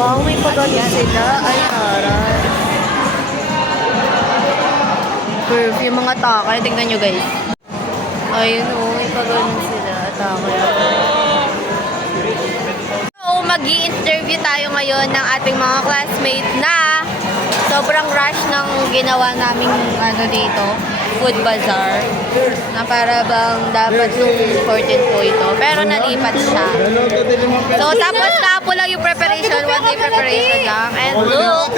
Wow, may pagalit sila. Ay, taray. Perfume, mga takay. Tingnan nyo, guys. Ayun, oh, may pagalit sila. Takay. So, mag-i-interview tayo ngayon ng ating mga classmates na sobrang rush ng ginawa naming dito, food bazaar, na para bang dapat nung 14 po ito, pero nalipat siya. So, tapos kapo lang yung preparation, one day preparation lang, and look,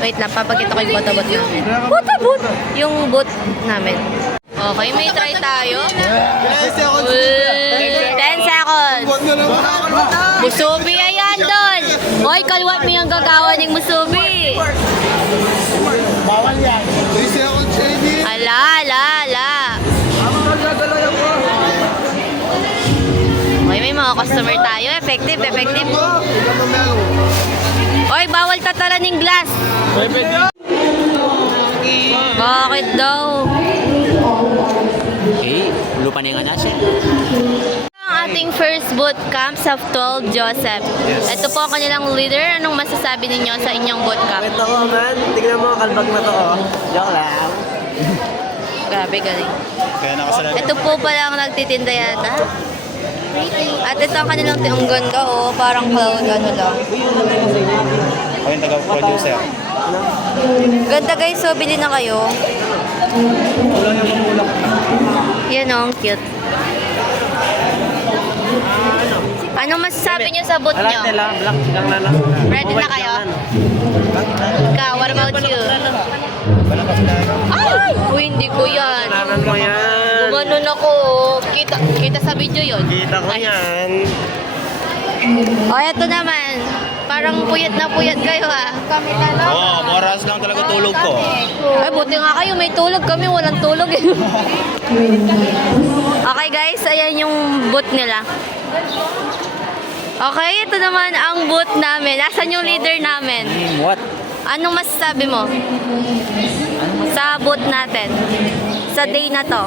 wait lang, papakita ko yung botabot namin. Botabot? Yung boot namin. Okay, may try tayo. 10 seconds. Musubi ayan doon. Hoy, kalwat mo yung gagawa ng musubi. Bawal yan. Ala. Okay, may mga customer tayo. Effective. Hoy, bawal tatalan ng glass. Bakit daw? Lupa na nga siya. Ang ating first boot camp sa 12 Joseph. Ito po ang kanilang leader. Anong masasabi ninyo sa inyong boot camp? Ito ko man. Tignan mo, kalbag na to. Joke lang. Grabe, galing. Kaya nakasalan. Ito po pala ang nagtitinda yata. At ito ang kanilang ang ganda, oh. Parang cloud, ano lang. Ako yung taga-producer. Ganda guys, so bili na kayo. Yan oh, ang cute. Anong masasabi niyo sa boot niyo? Black lang na. Ready na kayo? Ikaw, what about you? Ay! Uy, hindi ko yan. Kailangan mo yan. Gumanon ako. Kita sa video yun. Kita ko yan. O, eto naman. Parang puyat na puyat kayo ha. Kami na lang. Oo, oras lang talaga tulog ko. Ay, buti nga kayo. May tulog kami. Walang tulog eh. Okay guys, ayan yung boot nila. Okay, ito naman ang boot namin. Nasaan yung leader namin? What? Anong masasabi mo sa boot natin? Sa day na to?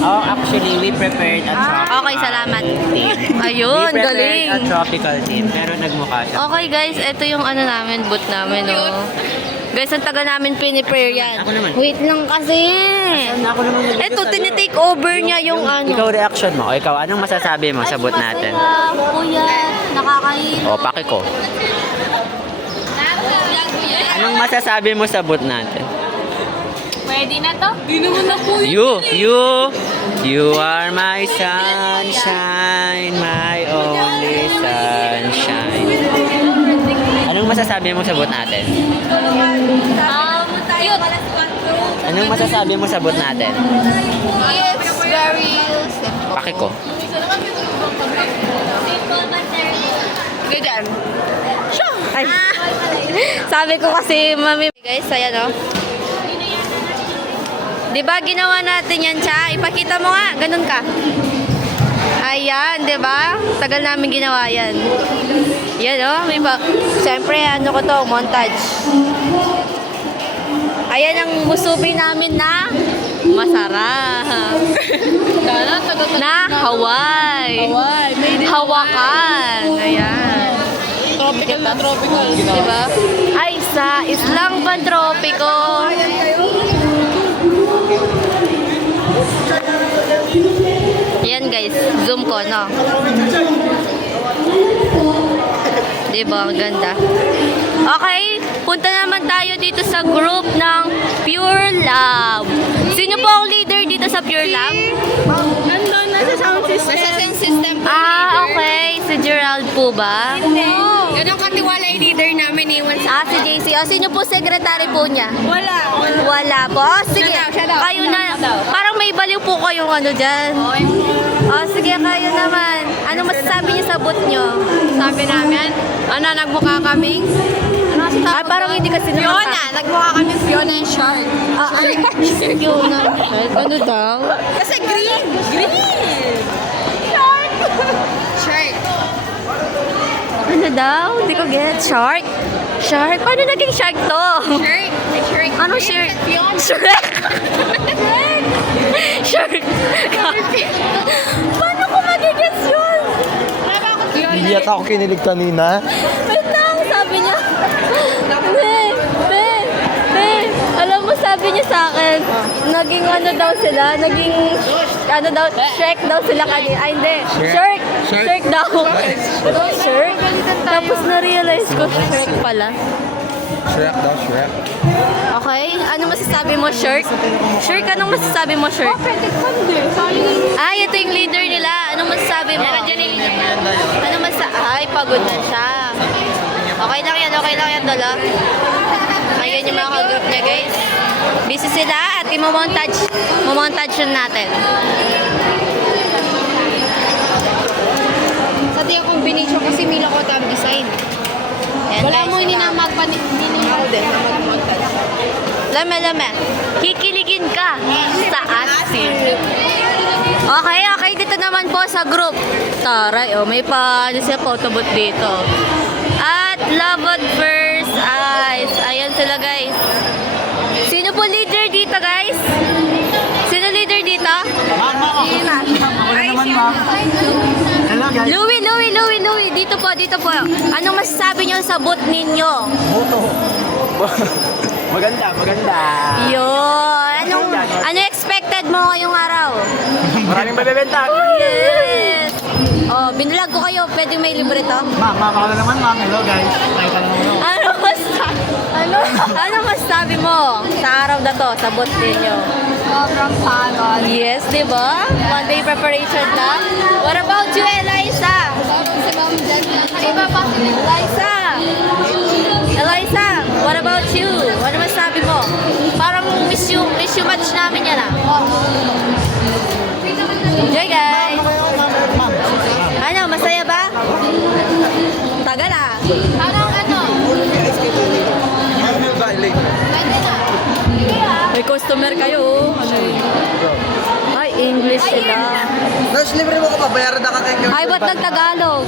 Oh, actually, we prepared a tropical Okay, salamat. team. Ayun, We galing. prepared a tropical team, pero nagmukha siya. Okay guys, ito yung ano namin, boot namin, oh. Guys, ang taga namin pinipare yan. Ako naman. Wait lang kasi. Ako naman Ito, tinitake over niya yung ano. Ikaw, reaction mo. O ikaw, anong masasabi mo sa boot natin? Kuya, nakakain. O, paki ko. Anong masasabi mo sa boot natin? Pwede na to? Di naman na po You are my sunshine, my only sunshine. Anong masasabi mo sa boot natin? Anong masasabi mo sa boot natin? It's very simple. Paki ko. Ganyan. Ay. Sabi ko kasi, mami. Guys, ayan o. Diba ginawa natin yan siya? Ipakita mo nga, ganun ka. Ayan, diba? Tagal namin ginawa yan. Yan o, may ba? Siyempre, ano ko to, montage. Ayan ang musubi namin na masarap. Na Hawaii. Hawakan. Ayan. Tropical na tropical. Diba? Ay, sa Islang Pantropiko. Yan guys, zoom ko, no? Diba? Ang ganda. Okay, punta naman tayo dito sa group ng Pure Love. Sino po ang leader dito sa Pure Love? Nandun na sa sound system. Sa sound system po. Okay. Si Gerald po ba? Ganun katiwala yung leader namin iwan sa... Si JC. Sino po secretary po niya? Wala. Wala po. Sige, Siya daw. kayo na. Parang may baliw po kayong ano dyan. Sige, kayo naman. Ano masasabi niyo sa boot niyo? Sabi namin, nagmukha kaming... Ay, parang hindi kasi Fiona. Nagmukha kami Fiona and Shark. Fiona. Ano daw? Kasi green. Shark. Shark. Ano daw? Hindi ko get. Shark? Shark? Paano naging shark to? Shark. Shark. Anong shark? Fiona. Shark? Shark? Paano ko magigets yun? Hindi yata ako kinilig kanina. Wait lang, sabi niya sabi niyo sa akin, naging ano daw sila, naging, ano daw, Shrek daw sila kanina. Ay, hindi. Shrek. Shrek daw. Shrek? Tapos na-realize ko, Shrek pala. Shrek daw, Shrek. Okay, ano masasabi mo, Shrek? Shrek, anong masasabi mo, Shrek? Ay, ito yung leader nila. Anong masasabi mo? Ano masasabi? Ay, pagod na siya. Okay lang yan, Dolo. Ayun yung mga group niya, guys. Busy sila at i-montage yun natin. Sa tiyak combination kasi Mila ko tam design. Yan, Wala guys. mo ninamag pa nininaw din. Lame. Kikiligin ka sa asin. Okay, dito naman po sa group. Taray, may ano siya, photobooth dito. At Love at First Eyes. Ayan sila, guys. Sino po leader dito, guys? Sino leader dito? Hello guys. Louie. Dito po. Anong masasabi niyo sa booth ninyo? Boto. Maganda. Yun. Ano expected mo ngayong araw? Maraming mabebenta. Yes! Oh, binilag ko kayo. Pwede may libre to? Ma'am, makakala naman ma'am. Hello guys. Tayo ka naman. Ano masasabi mo sa araw na to, sa booth ninyo? Sobrang pagod. Yes, di ba? One day preparation na. What about you, Eliza? Si Ma'am Jen. Iba pa si Eliza, what about you? Ano masasabi mo? Parang miss you match namin yan ah. Enjoy, guys! Ano, masaya ba? Tagal ah. Parang ano? Pwede na. May customer kayo oh. Ano yun? Ay, English sila. Nurse, libre mo ko pa. Bayaran na ka kayo. Ay, ba't nagtagalog?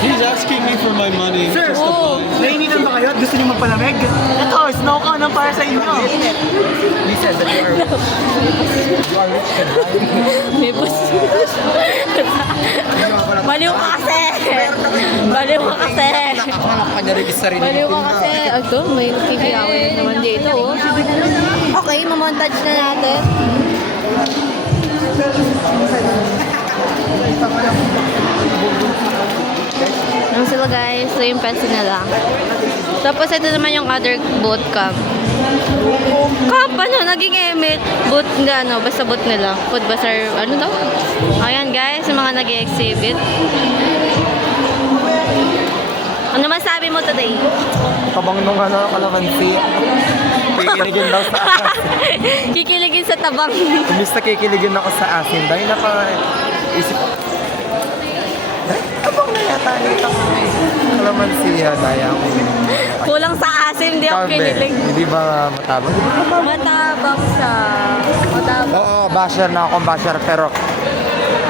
He's asking me for my money. Sir, Just a fine. nainitan ba kayo at gusto niyo magpalamig? Ito, snow cone para sa inyo. Listen, that you are rich and high. May bus. Baliw ka kasi. Baliw ka kasi. Baliw ka kasi. Ito, may nakikiyawin naman dito. Oh. Okay, mamontage na natin. Yan sila guys. So yung peso nila. Tapos ito naman yung other boot camp. Camp ano? Naging emit. Boot nga ano. Basta boot nila. Food bazaar. Ano daw? Ayan guys. Yung mga nag-exhibit. Ano masabi mo today? Kabang nung kalamansi. Kikiligin daw sa asin. Kikiligin sa tabang. Imbis na kikiligin ako sa asin. Dahil isip ko. Kabang na yata nito ko. Kalamansi daya ako. Kulang sa asim. Hindi ako kinilig. Hindi ba matabang? Matabang siya. Matabang. Oo, basher na akong basher. Pero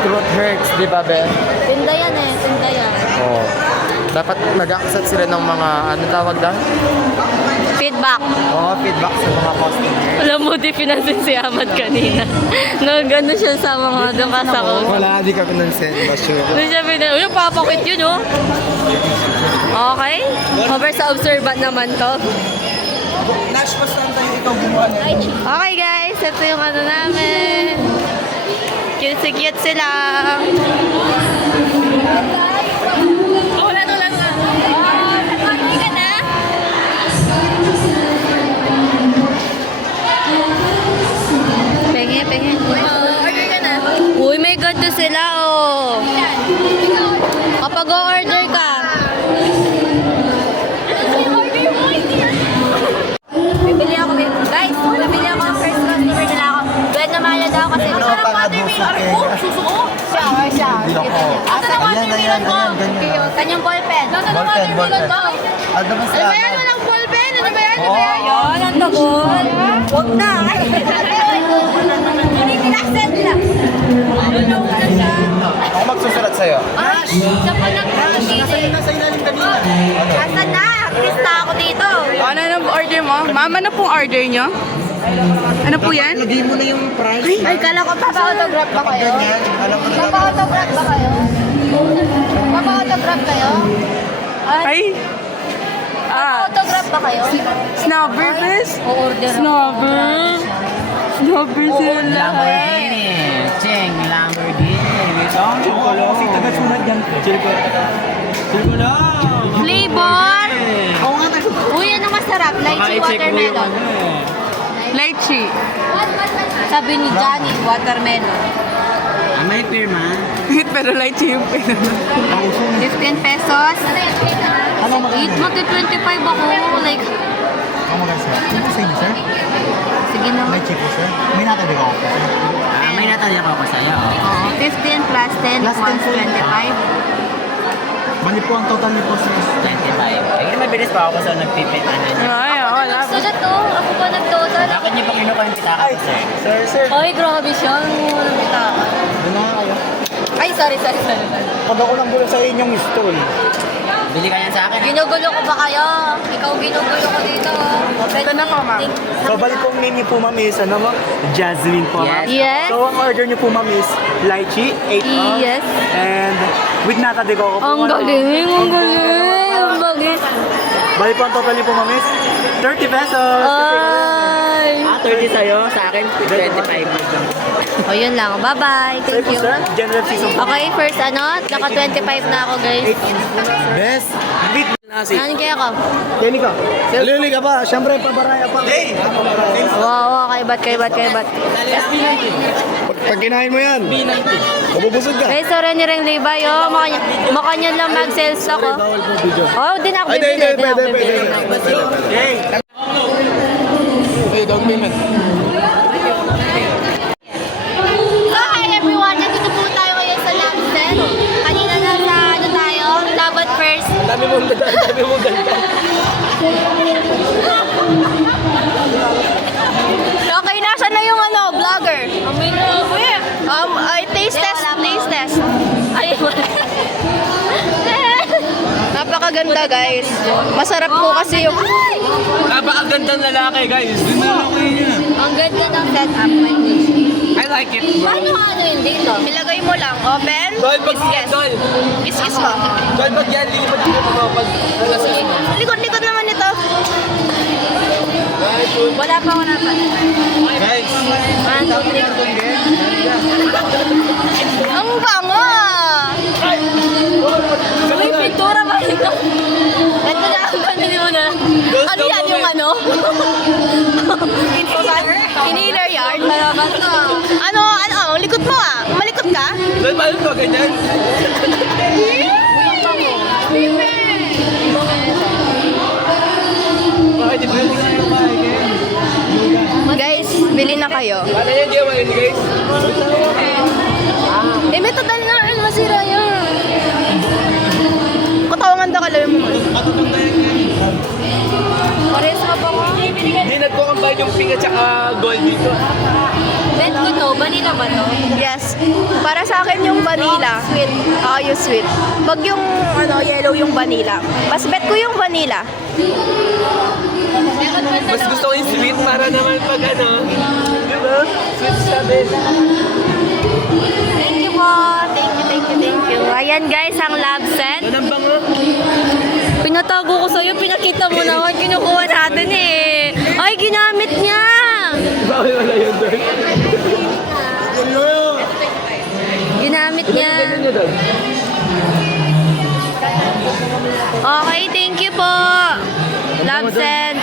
truth hurts, di ba, Ben? Tinda yan eh. Tinda yan. Oo. Dapat nag-accept sila ng mga, ano tawag daw? Feedback. Oo, feedback sa mga customer. Alam mo, di pinansin si Ahmad kanina. Nag-ano siya sa mga dukas ako. Wala, di kami nang-send, basher. Hindi siya pinansin. Uy, papakit yun, oh. Okay. Over sa observant naman to. Nash, basta tayo ikaw gumawa na. Okay, guys. Ito yung ano namin. Cute sila. Ulan. Nag-order ka na? Penge. Order ka na? Uy, may ganito sila, oh. Kapag o-order ka. Bibili ako, guys. Bibili ako ng first customer nila ako. Gwen naman na daw kasi. Siya. Ayan, ganyan. Kanyang ballpen. Ballpen. Ano ba Ano ba yan? Walang ballpen? Ano ba yan? Ayun, ang tagol. Huwag na. Hindi pinakset lang. Ako magsusulat sa'yo. Siya pa nag-proceed. Nasa ilalim kanina. Asan na? Artista ako dito. Ano nang order mo? Mama, ano pong order nyo? Ano po yan? Lagay mo na yung price. Ay, kala ko papa-autograph ba kayo? Ganyan. Alam mo na. Papa-autograph ba kayo? Papa-autograph kayo? Ay! Papa-autograph ba kayo? Snobber, bes. O-order ako. Snobber. Snobber sila lahat. Cheng, Lamborghini. Chill ko lang. Kasi taga-sunod yan. Chill ko. Chill ko lang. Flavor! Oo nga tayo. Uy, ano masarap? Lychee watermelon. Lychee. Sabi ni Johnny, watermelon. May pirma. Pero lychee yung pera. 15 pesos. Ano maganda? Magti-25 ako. Like, Ano maganda sir? Ano sa inyo sir? sige na. May chip po sir? May natabi ko po sir. May natalya ko sa'yo. Oo, 15 plus 10 Plus 10 equals po. 25. Bali po ang total niyo po sir. 25. Ay, mabilis pa ako sa nagpipit. Ay, wala. Sulat to. Ako pa nag-total. Bakit niyo pa kinukuha yung pitaka ko, sir? Sir. Ay, grabe siya. Ang mura ng bitakan. Doon na nga kayo. Ay, sorry. Pag ako lang gulo sa inyong stall. Bili ka yan sa akin. Ginugulo ko ba kayo? Ikaw ginugulo ko dito. Ito na po, ma'am. So bali pong name niyo po ma'am is ano ma'am? Jasmine po ma'am. Yes. So ang order niyo po ma'am is lychee, 8 ounce. Yes. And with nata de coco po. Ang galing. Ang galing. Bali po ang total niyo po ma'am is 30 pesos. Ay. 30 sa'yo, sa akin, 25. O, yun lang. Bye-bye. Sir Thank po you. sir, general season po. Okay, first naka 25 na ako, guys. Best. Beat nasi. Ano kaya ako? Kenny ka. Lili ka pa. Siyempre pabaraya pa. Hey! Wow, kaibat. Pag kinain mo yan, mabubusog ka. Guys, so Rene Reng Libay, oh. Mukha niyan lang mag-sales ako. Oh, din ako bibili. Hey! Hey, dog payment. So, hi everyone! Nandito po tayo ngayon sa Lamsen. Kanina na sa ano tayo? Labat first. Dami mong ganda. Okay, nasa na yung ano, vlogger? Ay, taste test. Ay, napakaganda guys. Masarap po kasi yung... Napakagandang lalaki, guys. Ang ganda ng setup. I like it. Paano ano yun dito? Ilagay mo lang, open. Dol, pag Yes. Dol. Kiss mo. Dol, pag yan, lilipad dito mo pag Likod naman ito. Wala pa. Guys, 1, 2, 3. Ang bango! Uy, pintura ba ito? Ito na, ganun mo na. Ano yan yung ano? Inhaler yard? Ano, likod mo ah. Malikot ka? Dol, paano to? Ganyan? Bakit yung building na yung bahay, Guys, bili na kayo. Paano yan, Jewain, guys? May total na rin masira yan. Katawangan daw kalawin mo. Pares mo pa ko. Hindi nagkukambay yung pink at saka gold dito. Bet ko to, vanilla ba to? Yes. Para sa akin yung vanilla. Sweet. Yung sweet. Pag yung yellow yung vanilla. Mas bet ko yung vanilla. Mas gusto ko yung sweet para naman pag ano. Diba? Sweet sabi. Thank you po. Thank you. Ayan guys, ang lab set. Anong bango? Pinatago ko sa'yo, pinakita mo naman, kinukuha natin eh. Ay, ginamit niya! Bakit wala yun, Dol? Ginamit niya. Ganun nyo, Dol. Okay, thank you po. Lab set.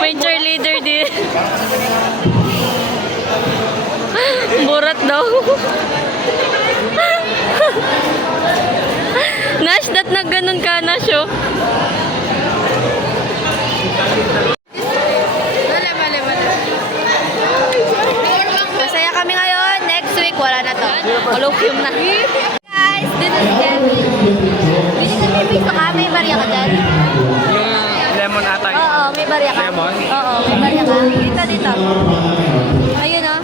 May cheerleader din. Burat daw. Nash, dat na ganun ka, Nash, oh. Masaya kami ngayon. Next week, wala na to. Colloquium na. Guys, dito si Kevin. Bili ka may piso ka, may barya ka dyan. Yung lemon atay. Oo, may barya ka. Lemon? Oo, may barya ka. Dito. Ayun, oh.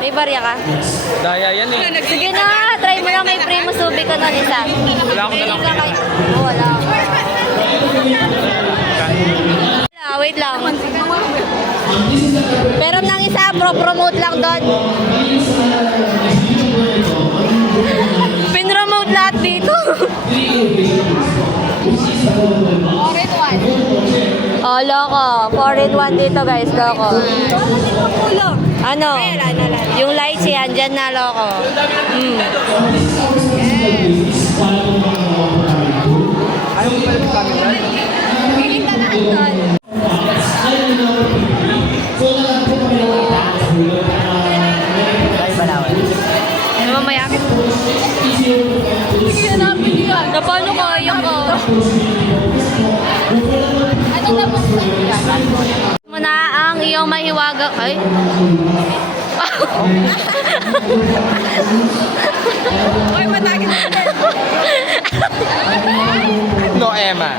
May barya ka. Daya yan eh. Sige na, try mo lang, may free musubi ka nun isa. Wala akong dalang pera. Oh, wala. Wait lang. Pero nang isa, promote lang doon. Pinromote lahat dito. Oh, loko. 4-in-1 dito guys, loko. Ano? Yung lights yan, dyan na loko. Ayaw mo pala yung camera? Ay, balawan. Ano mamaya? Na paano kaya ko? Mo na ang iyong mahiwaga. Ay. Oy, matagin natin. No, Emma.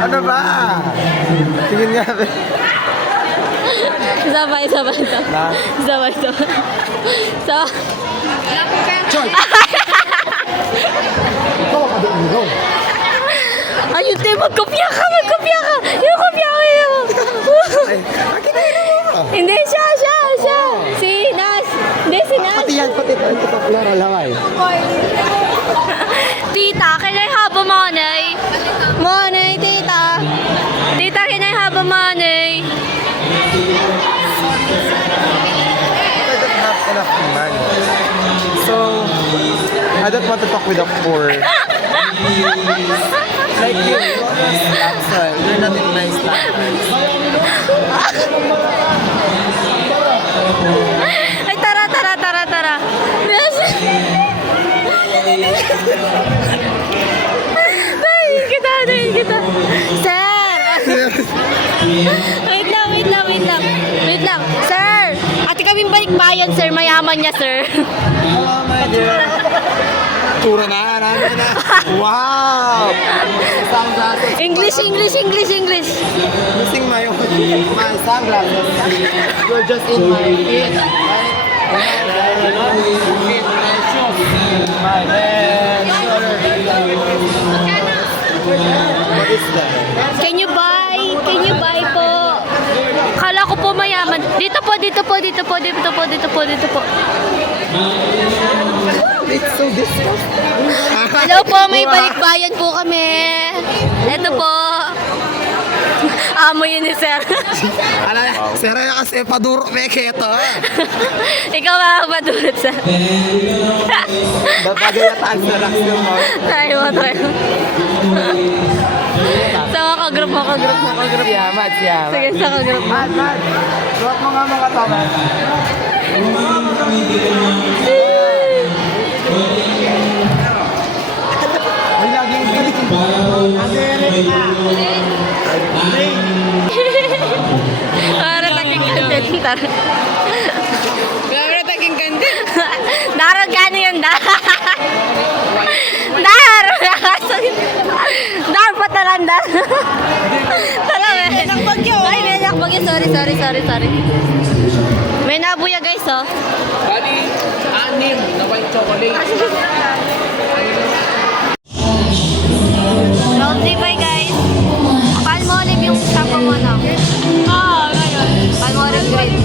Ano ba? Tingin nga. Sabay. So, ayun tayo, magkopya ka! Yung kopya ko yun! Hindi, siya! Si Nas! Hindi, si Nas! Pati ito Clara Langay. Tita, kinay haba money! Money, tita! Tita, kinay haba money! I don't have enough money. So, I don't want to talk with a poor. Like you, outside. You're not in my standards. Ay, tara! Yes! Dahil kita! Sir! Wait lang! Sir! Ate kaming balikbayan, sir. Mayaman niya, sir. Hello, my dear. Tura na. Wow! English! Using my sunglasses. You're just in my feet. My head. What is that? Can you buy po? Kala ko po mayaman. Dito po. It's so disgusting. Hello po, may balikbayan po kami. Ito po. Amo yun ni sir. Ano na? Sira na kasi paduro peke ito. Ikaw makakapatulot sir. Babagay na taas na lang yung mo. Tayo. Sa makagroup. Siyamat. Sige, sa kagroup. Mad. Suot mo nga mga taman. Ay, laging Para taging content. Para taging content. Daro gano yun, Dar patalan, Dar. Talaga. May nakbagyo. Ay, may nakbagyo. Sorry. May nabuya, guys, oh. Bali, 6 na white chocolate. Multiply, guys. Palmolive yung shampoo mo, no? Ngayon. Palmolive green.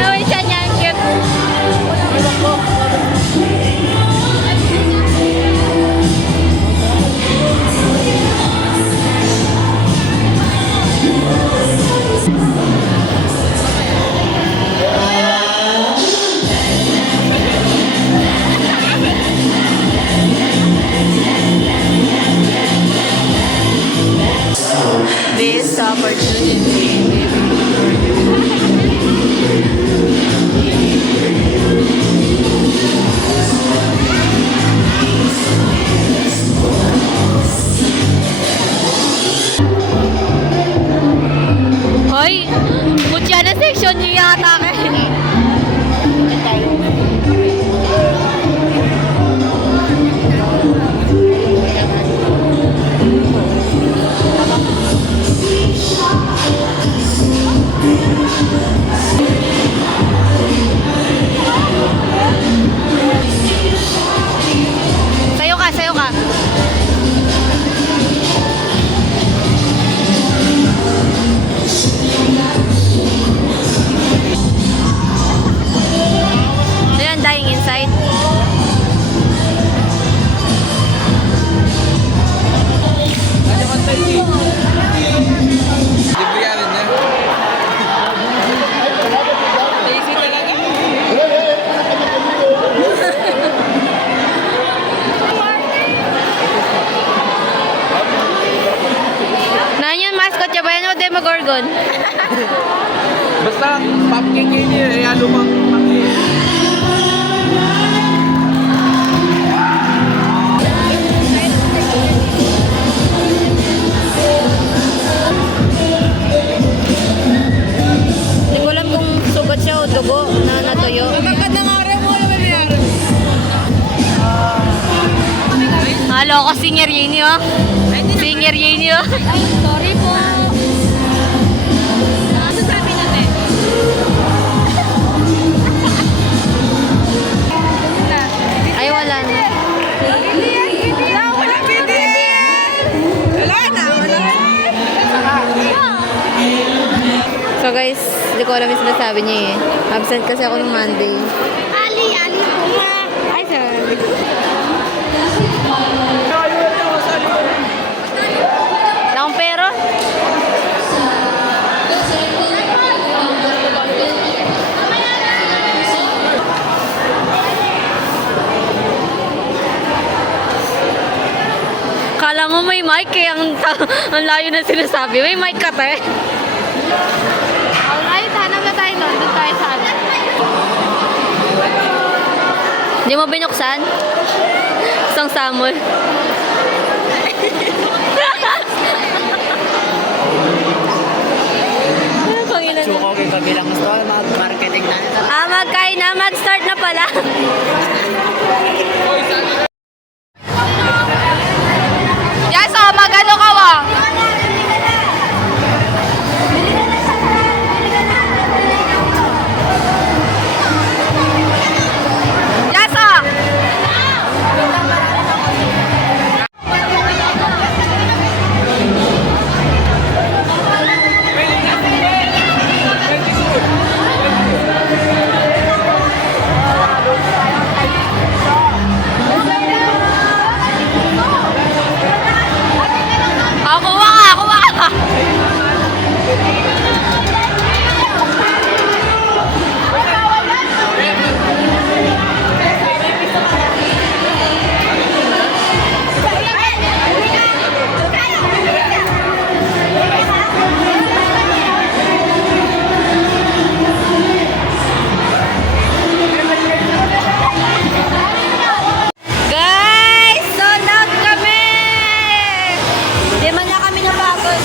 Gawin siya niya, cute. This opportunity. Hoy, mutya na section niya yata kayo. Popking yun eh. Halo pang Hindi ko alam kung sugat siya o dugo na natuyo. Halo ko, singer yun yun. Singer yun yun. Sorry po. Ano sabi natin? Ay, wala na. So guys, hindi ko alam yung sinasabi niya eh. Absent kasi ako ng Monday. Ali po nga. Ay, sir. Wala akong pera. Kala mo may mic eh. Ang layo na sinasabi. May mic ka te. Alright, hanap na tayo doon. Doon tayo sa ano. Hindi mo binuksan? Isang samol. Ano pangilan? Suko kay kabilang store, mag-marketing na ito. Magkain na. Mag-start na pala. Yes, mag-ano ka wa? Yes, Kuha ka. Guys! Sold out kami! Di man na kami napagod.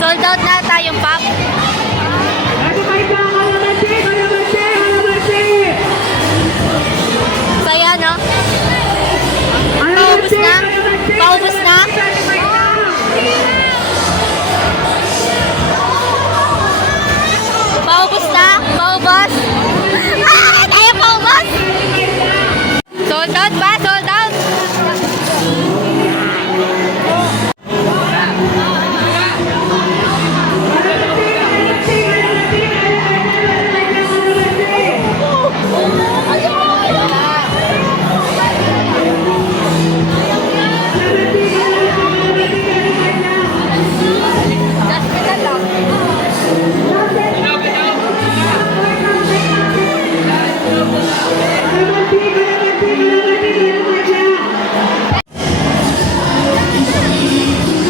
Sold out na tayong pop. Saya, no? Paubos na? Paubos na? Paubos na? Paubos? Tayo paubos? Sold out ba? Sold out?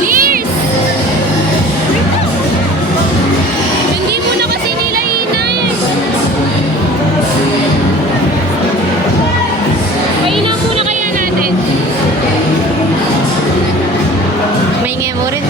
Please! Hindi mo na kasi nila inay. Painaw muna kaya natin. May mo rin.